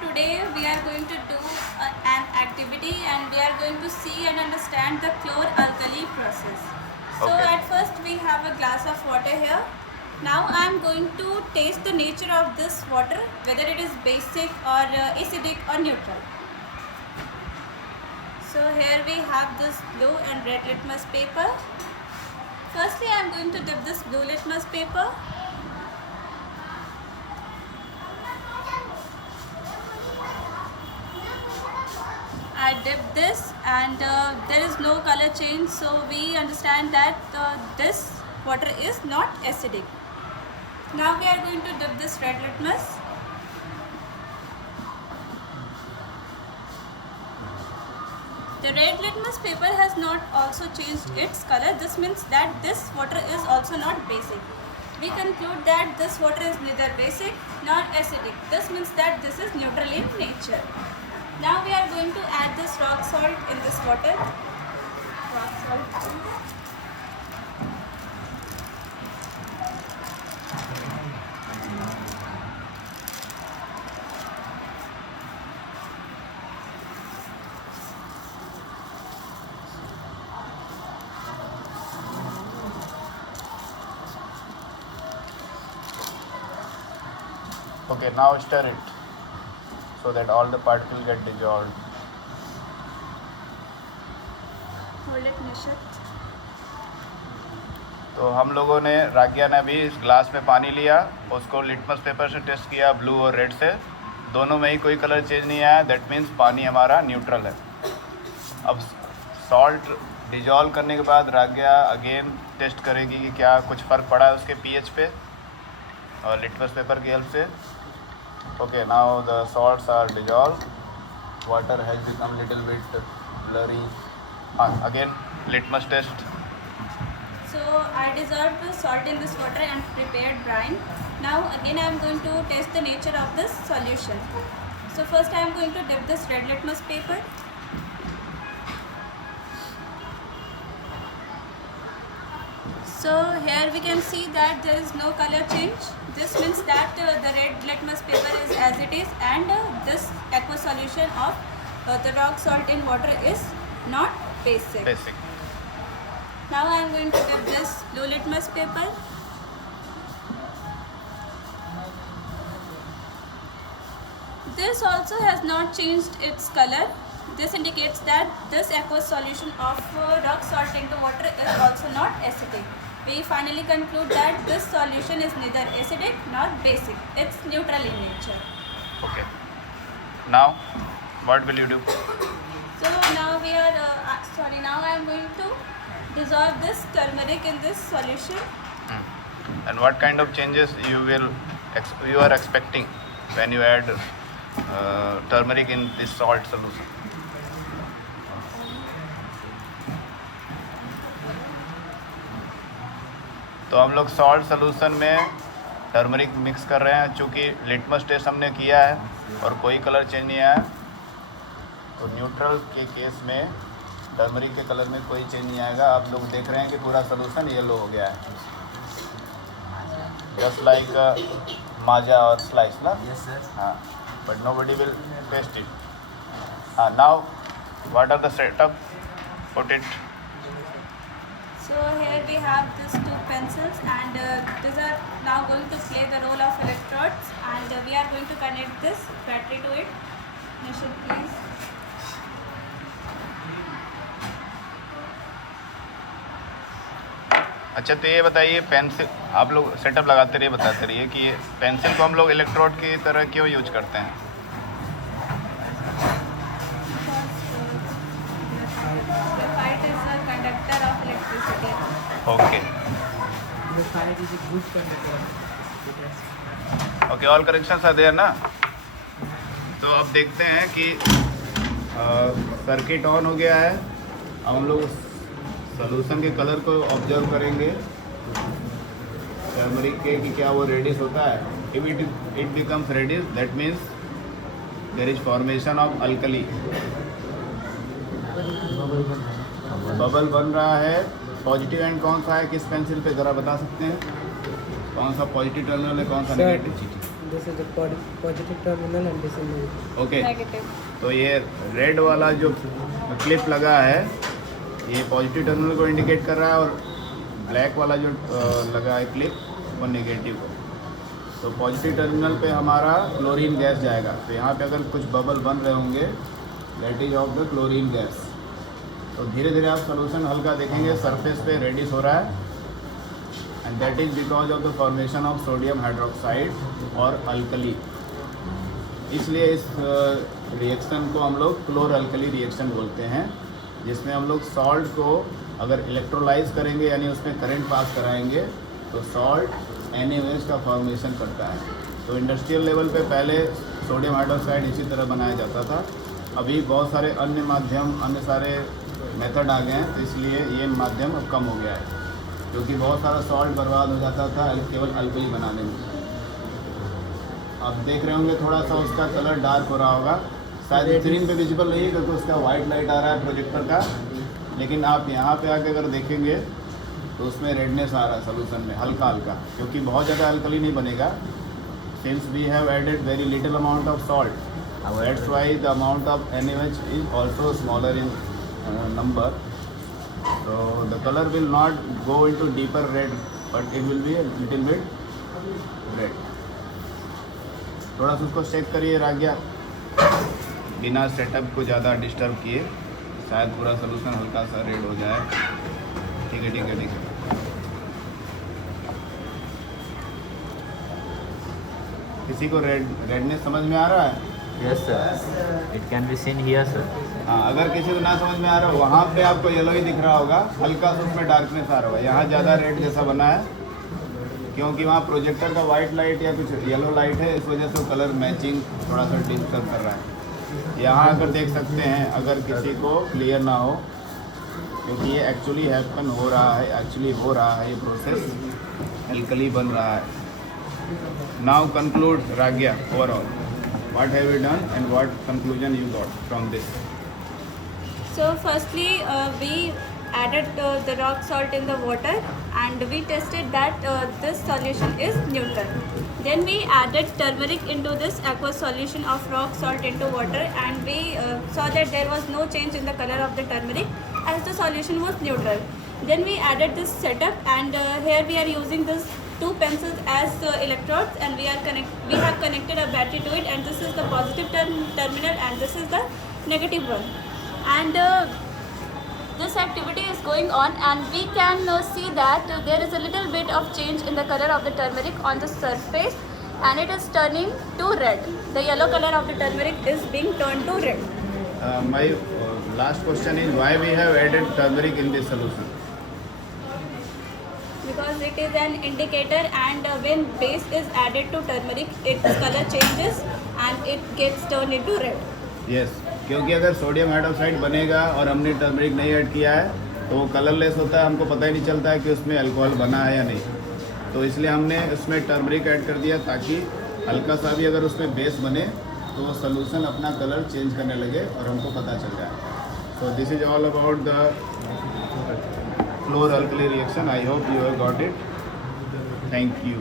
today we are going to do an activity and we are going to see and understand the chlor-alkali process. So Okay. at first we have a glass of water here. Now I am going to taste the nature of this water, whether it is basic or acidic or neutral. So here we have this blue and red litmus paper. Firstly I am going to dip this blue litmus paper. I dipped this and there is no color change, so we understand that this water is not acidic. Now we are going to dip this red litmus. The red litmus paper has not also changed its color. This means that this water is also not basic. We conclude that this water is neither basic nor acidic. This means that this is neutral in nature. Now we are going to add this rock salt in this water. Rock salt. Okay, now stir it so that all the particles get dissolved. Hold it, Nishit. तो हम लोगों ने रागिया ने भी इस glass में पानी लिया, उसको लिटमस पेपर से टेस्ट किया, ब्लू और रेड से, दोनों में ही कोई कलर चेंज नहीं आया. दैट मीन्स पानी हमारा न्यूट्रल है. अब सॉल्ट डिजॉल्व करने के बाद रागिया अगेन टेस्ट करेगी कि क्या कुछ फ़र्क पड़ा है उसके पीएच पे और लिटमस पेपर की हेल्प से. Okay, now the salts are dissolved. Water has become little bit blurry. Again, litmus test. So I dissolved the salt in this water and prepared brine. Now again I am going to test the nature of this solution. So first I am going to dip this red litmus paper. So here we can see that there is no color change. This means that the red litmus paper is as it is, and this aqueous solution of the rock salt in water is not basic. Basic. Now I am going to dip this blue litmus paper. This also has not changed its color. This indicates that this aqueous solution of rock salt into water is also not acidic. We finally conclude that this solution is neither acidic nor basic. It's neutral in nature. Okay. Now, what will you do? So now we are, now I am going to dissolve this turmeric in this solution. And what kind of changes you are expecting when you add turmeric in this salt solution? तो हम लोग salt solution में turmeric mix कर रहे हैं. चूँकि litmus test हमने किया है और कोई कलर चेंज नहीं आया, तो न्यूट्रल के केस में टर्मरिक के कलर में कोई चेंज नहीं आएगा. आप लोग देख रहे हैं कि पूरा सोल्यूशन येलो हो गया है, जस्ट लाइक माजा और स्लाइस ना. Yes, sir. हाँ, but nobody will test it. हाँ, now what are the setup? Put it. So here we have these two pencils, and these are now going to play the role of electrodes, and we are going to connect this battery to it. Nishit, please. अच्छा, तो ये बताइए, pencil आप लोग setup लगाते रहिए, बताते रहिए कि ये पेंसिल को हम लोग इलेक्ट्रोड की तरह क्यों यूज करते हैं? Graphite is a conductor of electricity. Okay Graphite is a good conductor of electricity. Okay, all corrections are there ना. तो अब देखते हैं कि सर्किट ऑन हो गया है. अब हम लोग सॉल्यूशन के कलर को ऑब्जर्व करेंगे, टर्मरिक के कि क्या वो रेडिश होता है. If it becomes reddish, that means there is formation of alkali. Bubble बन रहा है. पॉजिटिव एंड कौन सा है किस पेंसिल पे, ज़रा बता सकते हैं? कौन सा पॉजिटिव टर्मिनल है, कौन सा negative? This is the positive terminal and this is negative. Okay Negative. तो ये रेड वाला जो क्लिप लगा है ये पॉजिटिव टर्मिनल को इंडिकेट कर रहा है और ब्लैक वाला जो लगा है क्लिप वो नेगेटिव को। तो पॉजिटिव टर्मिनल पे हमारा क्लोरीन गैस जाएगा। तो यहाँ पे अगर कुछ बबल बन रहे होंगे that is of the chlorine gas. तो धीरे धीरे आप सोल्यूशन हल्का देखेंगे सरफेस पे रेडिश हो रहा है and that is because of the formation of sodium hydroxide और अल्कली। इसलिए इस रिएक्शन को हम लोग क्लोर अल्कली रिएक्शन बोलते हैं, जिसमें हम लोग सॉल्ट को अगर इलेक्ट्रोलाइज करेंगे यानी उसमें करंट पास कराएंगे तो सॉल्ट NaOH का फॉर्मेशन करता है। तो इंडस्ट्रियल लेवल पे पहले सोडियम हाइड्रोक्साइड इसी तरह बनाया जाता था। अभी बहुत सारे अन्य माध्यम अन्य सारे मेथड आ गए हैं, तो इसलिए ये माध्यम अब कम हो गया है क्योंकि बहुत सारा सॉल्ट बर्बाद हो जाता था केवल अल्कली बनाने में। आप देख रहे होंगे थोड़ा सा उसका कलर डार्क हो रहा होगा, शायद स्क्रीन पे विजिबल नहीं है क्योंकि उसका वाइट लाइट आ रहा है प्रोजेक्टर का, लेकिन आप यहाँ पे आके अगर देखेंगे तो उसमें रेडनेस आ रहा है सोल्यूशन में हल्का हल्का, क्योंकि बहुत ज़्यादा अल्कली नहीं बनेगा since we have added very little amount of salt. That's why the amount of NaOH is also smaller in number, so the color will not go into deeper red but it will be a little bit red। थोड़ा सा उसको check करिए राग्या, बिना setup को ज़्यादा disturb किए, शायद पूरा सोल्यूशन हल्का सा रेड हो जाए। ठीक है ठीक है ठीक है। किसी को रेडनेस समझ में आ रहा है? Yes sir, it can be seen here sir. हाँ, अगर किसी को ना समझ में आ रहा हो वहाँ पे आपको येलो ही दिख रहा होगा, हल्का सा उसमें डार्कनेस आ रहा होगा। यहाँ ज़्यादा रेड जैसा बना है क्योंकि वहाँ प्रोजेक्टर का वाइट लाइट या कुछ येलो लाइट है, इस वजह से कलर मैचिंग थोड़ा सा डिस्टर्ब कर रहा है। यहाँ अगर देख सकते हैं अगर किसी को क्लियर ना हो, क्योंकि ये एक्चुअली हैपन हो रहा है ये प्रोसेस, अल्कली बन रहा है। नाउ कंक्लूड राग्या overall, what have you done and what conclusion you got from this? So firstly, we added the rock salt in the water and we tested that this solution is neutral. Then we added turmeric into this aqueous solution of rock salt into water and we saw that there was no change in the color of the turmeric as the solution was neutral. Then we added this setup and here we are using this two pencils as electrodes and we have connected a battery to it, and this is the positive terminal and this is the negative one. And this activity is going on and we can see that there is a little bit of change in the color of the turmeric on the surface and it is turning to red. The yellow color of the turmeric is being turned to red. My last question is why we have added turmeric in this solution? Because it is an indicator and when base is added to turmeric its color changes and it gets turned into red. Yes, क्योंकि अगर sodium hydroxide बनेगा और हमने turmeric नहीं add किया है तो वो कलरलेस होता है, हमको पता ही नहीं चलता है कि उसमें अल्कोहल बना है या नहीं। तो इसलिए हमने उसमें टर्मरिक ऐड कर दिया ताकि हल्का सा भी अगर उसमें बेस बने तो वो सोल्यूशन अपना कलर चेंज करने लगे और हमको पता चल जाए। So this is all about the क्लोर alkali reaction. I hope you have got it. Thank you.